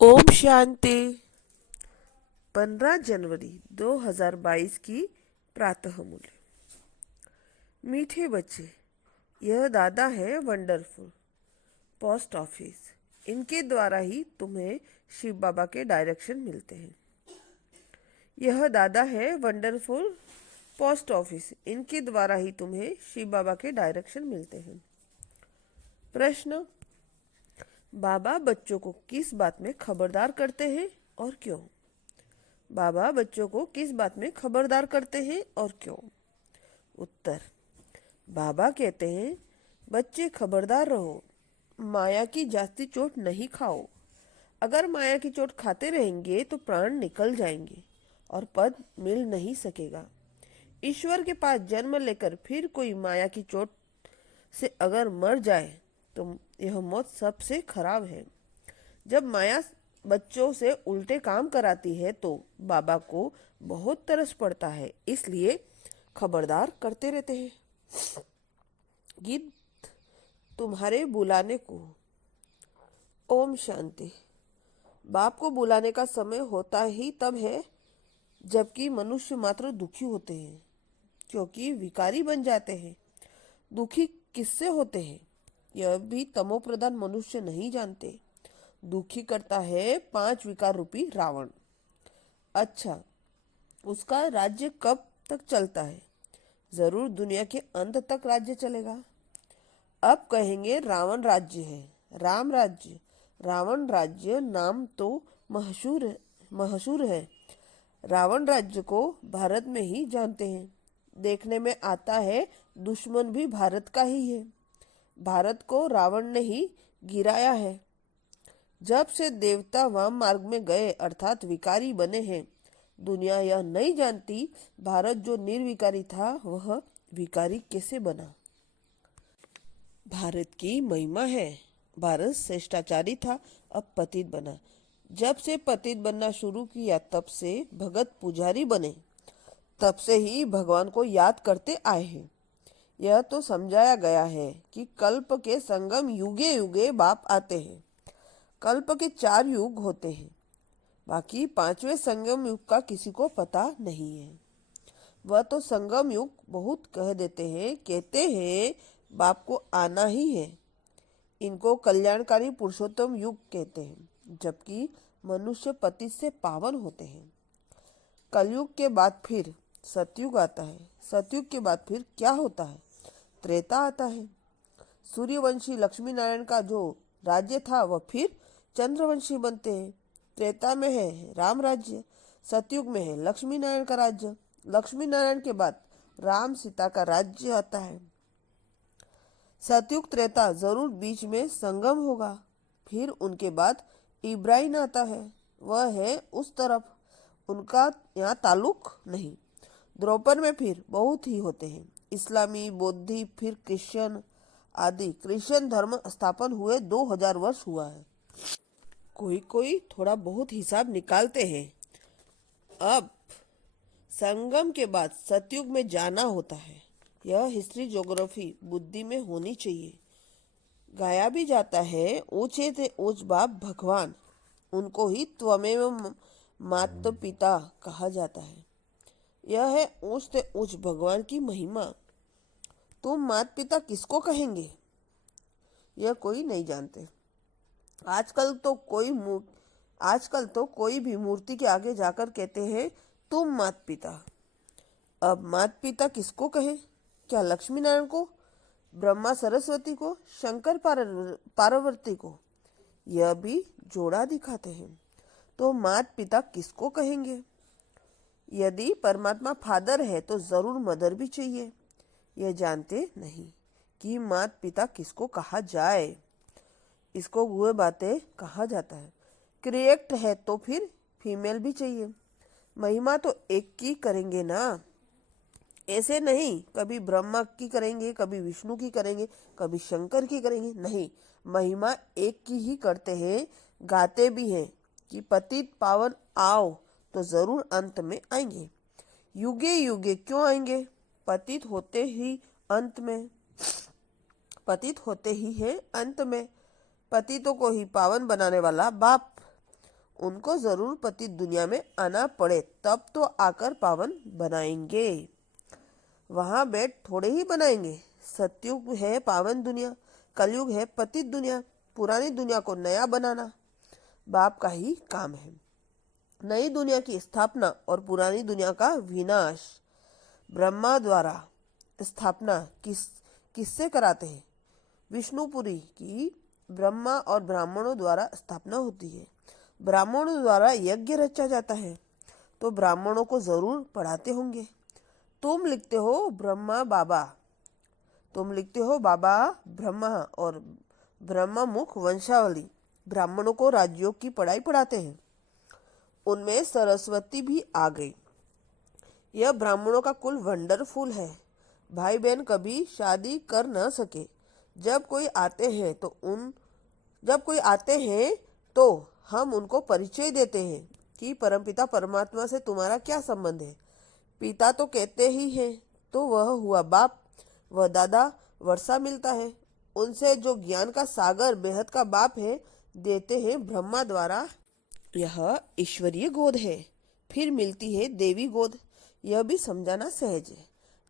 ओम शांति। 15 जनवरी 2022 की प्रातः मूल्य। मीठे बच्चे, यह दादा है वंडरफुल पोस्ट ऑफिस। इनके द्वारा ही तुम्हें शिव बाबा के डायरेक्शन मिलते हैं। यह दादा है वंडरफुल पोस्ट ऑफिस। इनके द्वारा ही तुम्हें शिव बाबा के डायरेक्शन मिलते हैं। प्रश्न: बाबा बच्चों को किस बात में खबरदार करते हैं और क्यों? बाबा बच्चों को किस बात में खबरदार करते हैं और क्यों? उत्तर: बाबा कहते हैं, बच्चे खबरदार रहो, माया की जास्ती चोट नहीं खाओ। अगर माया की चोट खाते रहेंगे तो प्राण निकल जाएंगे और पद मिल नहीं सकेगा। ईश्वर के पास जन्म लेकर फिर कोई माया की चोट से अगर मर जाए तो यह मौत सबसे खराब है। जब माया बच्चों से उल्टे काम कराती है तो बाबा को बहुत तरस पड़ता है, इसलिए खबरदार करते रहते हैं। गीत तुम्हारे बुलाने को। ओम शांति। बाप को बुलाने का समय होता ही तब है जबकि मनुष्य मात्र दुखी होते हैं, क्योंकि विकारी बन जाते हैं। दुखी किससे होते हैं यह भी तमोप्रधान मनुष्य नहीं जानते। दुखी करता है 5 विकार रूपी रावण। अच्छा, उसका राज्य कब तक चलता है? जरूर दुनिया के अंत तक राज्य चलेगा। अब कहेंगे रावण राज्य है, राम राज्य। रावण राज्य नाम तो मशहूर है। रावण राज्य को भारत में ही जानते हैं। देखने में आता है दुश्मन भी भारत का ही है। भारत को रावण ने ही गिराया है। जब से देवता वाम मार्ग में गए अर्थात विकारी बने हैं, दुनिया यह नहीं जानती भारत जो निर्विकारी था वह विकारी कैसे बना। भारत की महिमा है, भारत श्रेष्ठाचारी था, अब पतित बना। जब से पतित बनना शुरू किया तब से भगत पुजारी बने, तब से ही भगवान को याद करते आए हैं। यह तो समझाया गया है कि कल्प के संगम युगे युगे बाप आते हैं। कल्प के 4 युग होते हैं, बाकी 5वें संगम युग का किसी को पता नहीं है। वह तो संगम युग बहुत कह देते हैं, कहते हैं बाप को आना ही है। इनको कल्याणकारी पुरुषोत्तम युग कहते हैं, जबकि मनुष्य पति से पावन होते हैं। कलयुग के बाद फिर सतयुग आता है। सतयुग के बाद फिर क्या होता है? त्रेता आता है। सूर्यवंशी लक्ष्मी नारायण का जो राज्य था वह फिर चंद्रवंशी बनते हैं। त्रेता में है राम राज्य, सतयुग में है लक्ष्मी नारायण का राज्य। लक्ष्मी नारायण के बाद राम सीता का राज्य आता है। सतयुग त्रेता जरूर बीच में संगम होगा। फिर उनके बाद इब्राहिम आता है, वह है उस तरफ, उनका यहाँ ताल्लुक नहीं। द्रौपद में फिर बहुत ही होते हैं, इस्लामी, बौद्धि, फिर क्रिश्चियन आदि। क्रिश्चियन धर्म स्थापन हुए 2000 वर्ष हुआ है। कोई कोई थोड़ा बहुत हिसाब निकालते हैं। अब संगम के बाद सतयुग में जाना होता है। यह हिस्ट्री ज्योग्राफी बुद्धि में होनी चाहिए। गाया भी जाता है, ऊंचे थे ऊंच बाप भगवान, उनको ही त्वमेव माता पिता कहा जाता है। यह है ऊंच से ऊंच भगवान की महिमा। तुम माता पिता किसको कहेंगे यह कोई नहीं जानते। आजकल तो कोई भी मूर्ति के आगे जाकर कहते हैं तुम माता पिता। अब माता पिता किसको कहें? क्या लक्ष्मी नारायण को, ब्रह्मा सरस्वती को, शंकर पार्वती को? यह भी जोड़ा दिखाते हैं। तो माता पिता किसको कहेंगे? यदि परमात्मा फादर है तो जरूर मदर भी चाहिए। यह जानते नहीं कि माता पिता किसको कहा जाए। इसको वो बातें कहा जाता है। करेक्ट है तो फिर फीमेल भी चाहिए। महिमा तो एक की करेंगे ना, ऐसे नहीं कभी ब्रह्मा की करेंगे, कभी विष्णु की करेंगे, कभी शंकर की करेंगे, नहीं, महिमा एक की ही करते हैं। गाते भी हैं कि पतित पावन आओ तो जरूर अंत में आएंगे। युगे युगे क्यों आएंगे? पतित होते ही अंत में, पतित होते ही है अंत में। पतितों को ही पावन बनाने वाला बाप। उनको जरूर पतित दुनिया में आना पड़े, तब तो आकर पावन बनाएंगे। वहां बैठ थोड़े ही बनाएंगे। सतयुग है पावन दुनिया, कलयुग है पतित दुनिया। पुरानी दुनिया को नया बनाना बाप का ही काम है। नई दुनिया की स्थापना और पुरानी दुनिया का विनाश। ब्रह्मा द्वारा स्थापना किससे कराते हैं? विष्णुपुरी की ब्रह्मा और ब्राह्मणों द्वारा स्थापना होती है। ब्राह्मणों द्वारा यज्ञ रचा जाता है, तो ब्राह्मणों को जरूर पढ़ाते होंगे। तुम लिखते हो ब्रह्मा बाबा, तुम लिखते हो बाबा ब्रह्मा और ब्रह्मा मुख वंशावली। ब्राह्मणों को राजयोग की पढ़ाई पढ़ाते हैं, उनमें सरस्वती भी आ गई। यह ब्राह्मणों का कुल वंडरफुल है। भाई बहन कभी शादी कर न सके, जब कोई आते हैं तो हम उनको परिचय देते हैं कि परमपिता परमात्मा से तुम्हारा क्या संबंध है। पिता तो कहते ही हैं, तो वह हुआ बाप, वह दादा वर्षा मिलता है, उनसे जो ज्ञान का सागर बेहद का बाप है, देते हैं ब्रह्मा द्वारा। यह ईश्वरीय गोद है। फिर मिलती है देवी गोद। यह भी समझाना सहज है।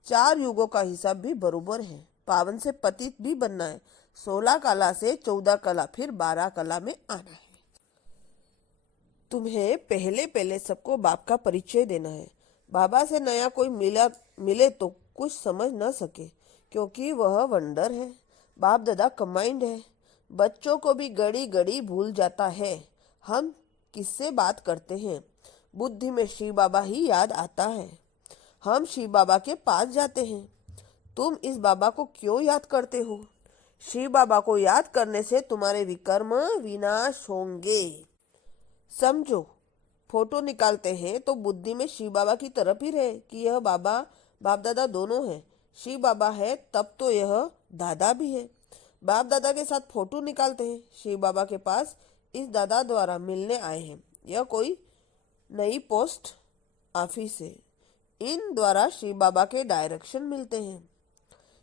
4 युगों का हिसाब भी बरोबर है। पावन से पतित भी बनना है। 16 कला से 14 कला, फिर 12 कला में आना है। तुम्हें पहले सबको बाप का परिचय देना है। बाबा से नया कोई मिले तो कुछ समझ न सके, क्योंकि वह वंडर है। बाप दादा कंबाइंड है। बच्चों को भी गड़ी गड़ी भूल जाता है। हम किससे बात करते हैं? बुद्धि में शिव बाबा ही याद आता है। हम शिव बाबा के पास जाते हैं। तुम इस बाबा को क्यों याद करते हो? शिव बाबा को याद करने से तुम्हारे विकर्म विनाश होंगे। समझो, फोटो निकालते हैं तो बुद्धि में शिव बाबा की तरफ ही रहे कि यह बाबा बाप दादा दोनों है। शिव बाबा है तब तो यह दादा भी है। बाप दादा के साथ फोटो निकालते हैं। शिव बाबा के पास इस दादा द्वारा मिलने आए हैं। यह कोई नई पोस्ट ऑफिस है। इन द्वारा शिव बाबा के डायरेक्शन मिलते हैं।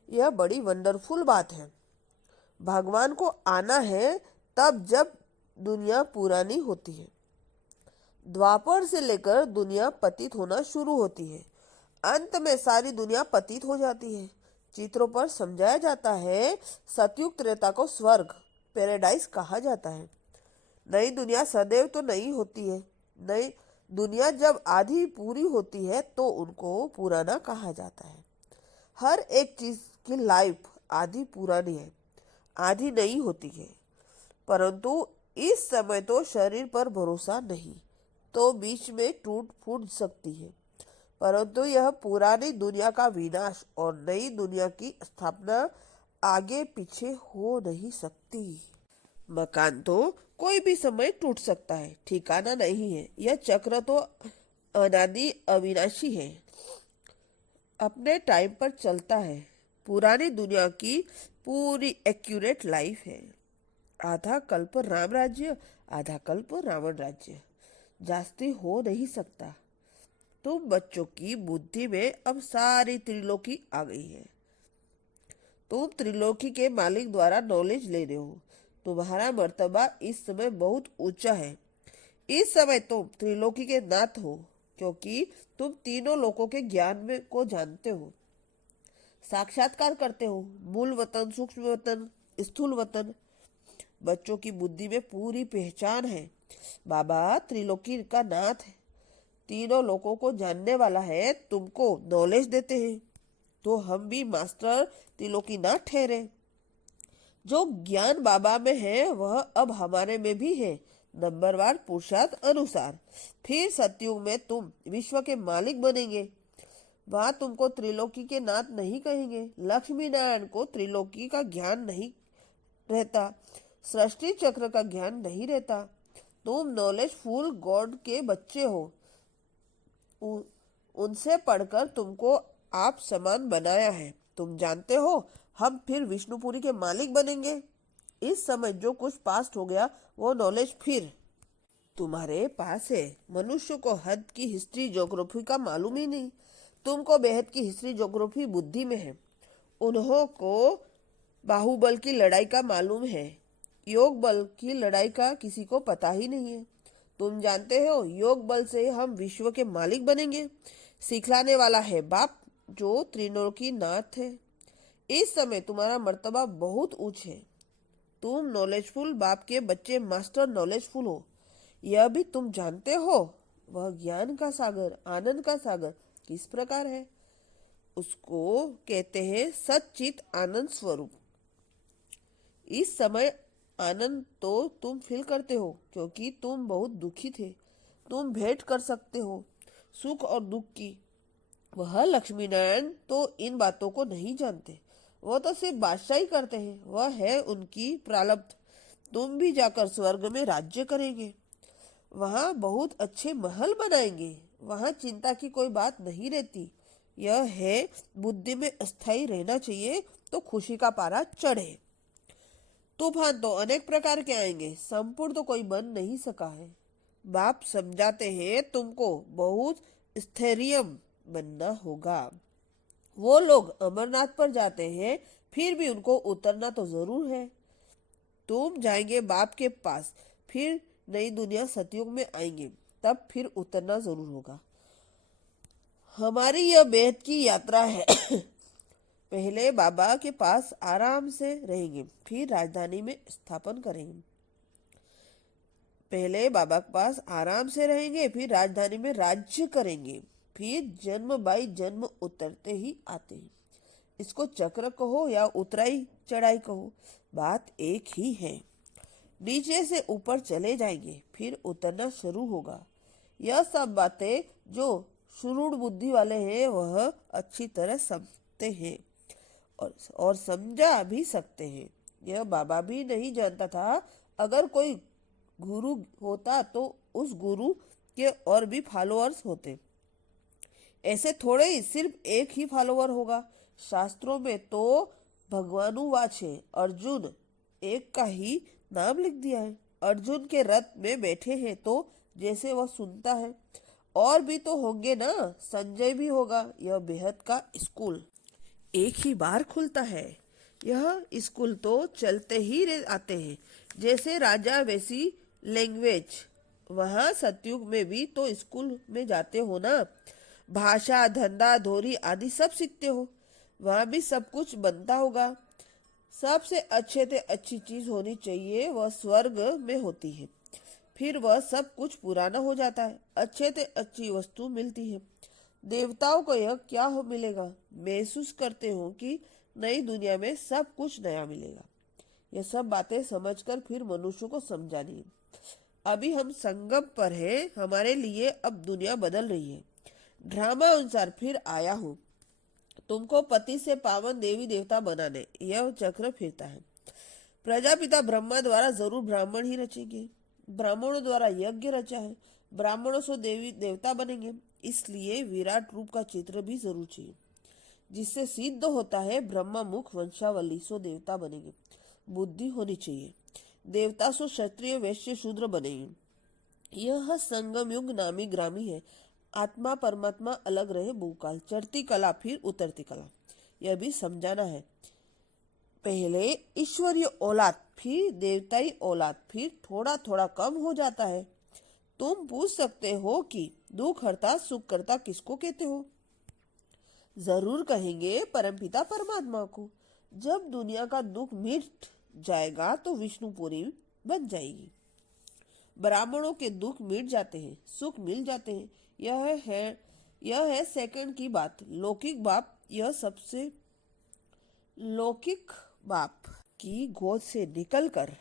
यह बड़ी वंडरफुल बात है। भगवान को आना है तब जब दुनिया पुरानी होती है। द्वापर से लेकर दुनिया पतित होना शुरू होती है। अंत में सारी दुनिया पतित हो जाती है। चित्रों पर समझाया जाता है। सतयुग त्रेता को स्वर्ग पैराडाइज कहा जाता है। नई दुनिया सदैव तो नहीं होती है। नई दुनिया जब आधी पूरी होती है तो उनको पुराना कहा जाता है। हर एक चीज की लाइफ आधी पुरानी है, आधी नई होती है। परंतु इस समय तो शरीर पर भरोसा नहीं, तो बीच में टूट फूट सकती है। परंतु यह पुरानी दुनिया का विनाश और नई दुनिया की स्थापना आगे पीछे हो नहीं सकती। मकान तो कोई भी समय टूट सकता है, ठिकाना नहीं है। यह चक्र तो अनादि अविनाशी है, अपने टाइम पर चलता है। पुरानी दुनिया की पूरी एक्यूरेट लाइफ है। आधा कल्प राम राज्य, आधा कल्प रावण राज्य, जास्ती हो नहीं सकता। तुम बच्चों की बुद्धि में अब सारी त्रिलोकी आ गई है। तुम त्रिलोकी के मालिक द्वारा नॉलेज ले रहे हो। तुम्हारा मर्तबा इस समय बहुत ऊंचा है। इस समय तुम त्रिलोकी के नाथ हो, क्योंकि तुम तीनों लोकों के ज्ञान में को जानते हो, साक्षात्कार करते हो। मूल वतन, सूक्ष्म वतन, स्थूल वतन। बच्चों की बुद्धि में पूरी पहचान है। बाबा त्रिलोकी का नाथ है, तीनों लोगों को जानने वाला है। तुमको नॉलेज देते हैं, तो हम भी मास्टर त्रिलोकी नाथ ठहरे। जो ज्ञान बाबा में है वह अब हमारे में भी है, नंबरवार पुरुषार्थ अनुसार। फिर सतयुग में तुम विश्व के मालिक बनेंगे। वहां तुमको त्रिलोकी के नाथ नहीं कहेंगे। लक्ष्मी नारायण को त्रिलोकी का ज्ञान नहीं रहता, सृष्टि चक्र का ज्ञान नहीं रहता। तुम नॉलेजफुल गॉड के बच्चे हो। उनसे पढ़कर तुमको आप समान बनाया है। तुम जानते हो, हम फिर विष्णुपुरी के मालिक बनेंगे। इस समय जो कुछ पास्ट हो गया वो नॉलेज फिर तुम्हारे पास है। मनुष्य को हद की हिस्ट्री ज्योग्राफी का मालूम ही नहीं। तुमको बेहद की हिस्ट्री ज्योग्राफी बुद्धि में है। उन्हों को बाहुबल की लड़ाई का मालूम है, योग बल की लड़ाई का किसी को पता ही नहीं है। तुम जानते हो योग बल से हम विश्व के मालिक बनेंगे। सिखलाने वाला है बाप जो त्रिलोकीनाथ है। इस समय तुम्हारा मर्तबा बहुत ऊंच है। तुम नॉलेजफुल बाप के बच्चे मास्टर नॉलेजफुल हो, यह भी तुम जानते हो। वह ज्ञान का सागर, आनंद का सागर किस प्रकार है? उसको कहते हैं सच्चित आनंद स्वरूप। इस समय आनंद तो तुम फील करते हो क्योंकि तुम बहुत दुखी थे। तुम भेंट कर सकते हो सुख और दुख की। वह लक्ष्मी नारायण तो इन बातों को नहीं जानते। वह तो सिर्फ बादशाही करते हैं। वह है उनकी प्रारब्ध। तुम भी जाकर स्वर्ग में राज्य करेंगे। वहाँ बहुत अच्छे महल बनाएंगे। वहाँ चिंता की कोई बात नहीं रहती। यह है बुद्धि में अस्थायी रहना चाहिए तो खुशी का पारा चढ़े। तूफान तो अनेक प्रकार के आएंगे, संपूर्ण तो कोई बन नहीं सका है। बाप समझाते हैं तुमको बहुत स्थैर्य बनना होगा। वो लोग अमरनाथ पर जाते हैं, फिर भी उनको उतरना तो जरूर है। तुम जाएंगे बाप के पास, फिर नई दुनिया सतयुग में आएंगे, तब फिर उतरना जरूर होगा। हमारी यह बेहद की यात्रा है। पहले बाबा के पास आराम से रहेंगे, फिर राजधानी में स्थापन करेंगे। पहले बाबा के पास आराम से रहेंगे, फिर राजधानी में राज्य करेंगे। फिर जन्म बाई जन्म उतरते ही आते हैं। इसको चक्र कहो या उतराई चढ़ाई कहो, बात एक ही है। नीचे से ऊपर चले जाएंगे, फिर उतरना शुरू होगा। यह सब बातें जो सुरूढ़ बुद्धि वाले हैं वह अच्छी तरह समझते हैं और समझा भी सकते हैं। यह बाबा भी नहीं जानता था। अगर कोई गुरु होता तो उस गुरु के और भी फॉलोअर्स होते। ऐसे थोड़े ही सिर्फ एक ही फॉलोअर होगा। शास्त्रों में तो भगवानुवाच है, अर्जुन एक का ही नाम लिख दिया है। अर्जुन के रथ में बैठे हैं तो जैसे वह सुनता है। और भी तो होंगे ना, संजय भी होगा। यह बेहद का स्कूल एक ही बार खुलता है। यह स्कूल तो चलते ही आते हैं, जैसे राजा वैसी लैंग्वेज। वहाँ सतयुग में भी तो स्कूल में जाते हो ना, भाषा धंधा धोरी आदि सब सीखते हो। वहाँ भी सब कुछ बनता होगा। सबसे अच्छे से अच्छी चीज होनी चाहिए, वह स्वर्ग में होती है। फिर वह सब कुछ पुराना हो जाता है, अच्छे से अच्छी वस्तु मिलती है। देवताओं को यह क्या हो मिलेगा? महसूस करते हो कि नई दुनिया में सब कुछ नया मिलेगा। यह सब बातें समझकर फिर मनुष्य को समझानी है। अभी हम संगम पर हैं, हमारे लिए अब दुनिया बदल रही है। ड्रामा अनुसार फिर आया हूँ तुमको पति से पावन देवी देवता बनाने। यह चक्र फिरता है। प्रजापिता ब्रह्मा द्वारा जरूर ब्राह्मण ही रचेंगे। ब्राह्मणों द्वारा यज्ञ रचा है, ब्राह्मणों से देवी देवता बनेंगे। इसलिए विराट रूप का चित्र भी जरूर चाहिए, जिससे सिद्ध होता है ब्रह्मा मुख वंशावली सो देवता बनेंगे। बुद्धि होनी चाहिए, देवता सो क्षत्रिय वैश्य शूद्र बनेंगे। यह संगम युग नामी ग्रामी है। आत्मा परमात्मा अलग रहे बहुकाल। चढ़ती कला फिर उतरती कला, यह भी समझाना है। पहले ईश्वरीय औलाद, फिर देवताई औलाद, फिर थोड़ा थोड़ा कम हो जाता है। तुम पूछ सकते हो कि दुख हरता सुख करता किसको कहते हो? जरूर कहेंगे परमपिता परमात्मा को। जब दुनिया का दुख मिट जाएगा तो विष्णुपुरी बन जाएगी। ब्राह्मणों के दुख मिट जाते हैं, सुख मिल जाते हैं। यह है सेकंड की बात। लौकिक बाप, यह सबसे लौकिक बाप की गोद से निकलकर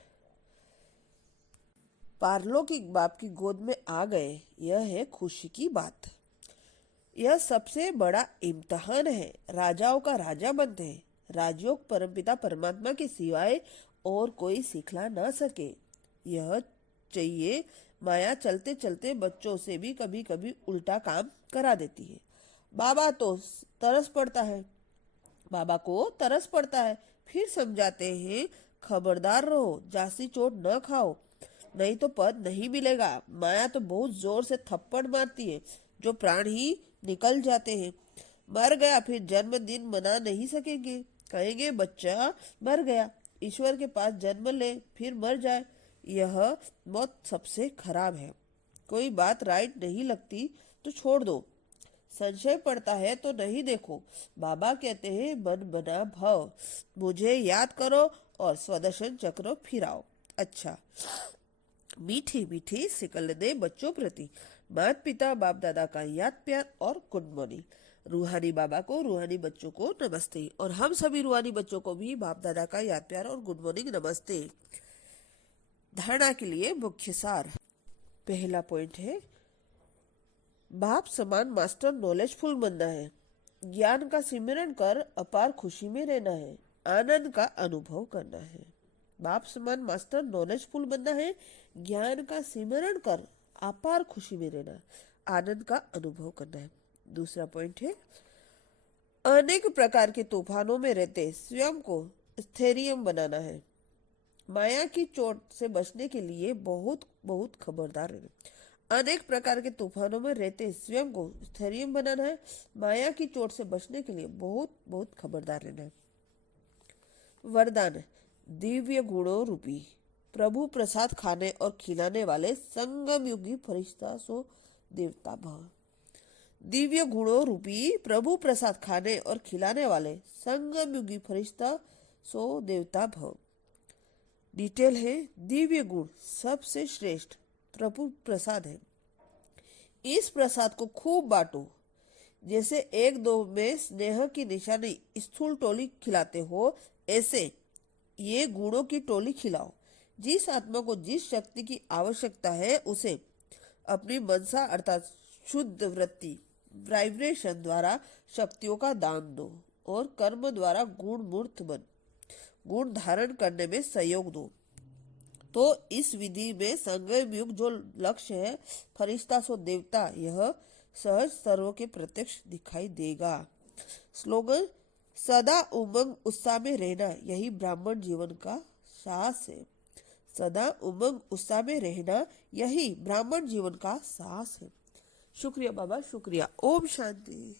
पारलौकिक बाप की गोद में आ गए, यह है खुशी की बात। यह सबसे बड़ा इम्तिहान है। राजाओं का राजा बनते हैं। राजयोग परमपिता परमात्मा के सिवाय और कोई सिखला ना सके। यह चाहिए। माया चलते चलते बच्चों से भी कभी कभी उल्टा काम करा देती है। बाबा को तरस पड़ता है। फिर समझाते हैं खबरदार रहो, जासी चोट न खाओ, नहीं तो पद नहीं मिलेगा। माया तो बहुत जोर से थप्पड़ मारती है, जो प्राण ही निकल जाते हैं। मर गया फिर जन्मदिन मना नहीं सकेंगे। कहेंगे बच्चा मर गया, ईश्वर के पास जन्म ले फिर मर जाए। यह मौत सबसे खराब है। कोई बात राइट नहीं लगती तो छोड़ दो, संशय पड़ता है तो नहीं देखो। बाबा कहते हैं मन बना भव, मुझे याद करो और स्वदर्शन चक्र फिराओ। अच्छा, मीठी मीठी सिकल दे बच्चों प्रति माता पिता बाप दादा का याद प्यार और गुड मॉर्निंग। रूहानी बाबा को, रूहानी बच्चों को नमस्ते, और हम सभी रूहानी बच्चों को भी बाप दादा का याद प्यार और गुड मॉर्निंग नमस्ते। धारणा के लिए मुख्य सार। पहला पॉइंट है, बाप समान मास्टर नॉलेजफुल बनना है, ज्ञान का सिमरन कर अपार खुशी में रहना है, आनंद का अनुभव करना है। बाप समान मास्टर नॉलेजफुल बनना है, ज्ञान का सिमरन कर अपार खुशी में रहना, आनंद का अनुभव करना है। दूसरा पॉइंट है, अनेक प्रकार के तूफानों में रहते स्वयं को स्थैर्य बनाना है, माया की चोट से बचने के लिए बहुत बहुत खबरदार रहना। अनेक प्रकार के तूफानों में रहते स्वयं को स्थैर्य बनाना है, माया की चोट से बचने के लिए बहुत बहुत खबरदार रहना है। वरदान, दिव्य गुणों रूपी प्रभु प्रसाद खाने और खिलाने वाले संगम युगी फरिश्ता सो देवता भव। दिव्य गुणों रूपी प्रभु प्रसाद खाने और खिलाने वाले संगम युगी फरिश्ता सो देवता भव। डिटेल है, दिव्य गुण सबसे श्रेष्ठ प्रभु प्रसाद है, इस प्रसाद को खूब बांटो। जैसे एक दो में स्नेह की निशानी स्थूल टोली खिलाते हो, ऐसे ये गुणों की टोली खिलाओ। जिस आत्मा को जिस शक्ति की आवश्यकता है उसे अपनी मनसा अर्थात शुद्ध वृत्ति वाइब्रेशन द्वारा शक्तियों का दान दो और कर्म द्वारा गुण मूर्त बन गुण धारण करने में सहयोग दो। तो इस विधि में संगम युग जो लक्ष्य है फरिश्ता सो देवता, यह सहज सर्व के प्रत्यक्ष दिखाई देगा। स्लोगन, सदा उमंग उत्साह में रहना यही ब्राह्मण जीवन का साहस है। सदा उमंग उत्साह में रहना यही ब्राह्मण जीवन का साहस है। शुक्रिया बाबा, शुक्रिया। ओम शांति।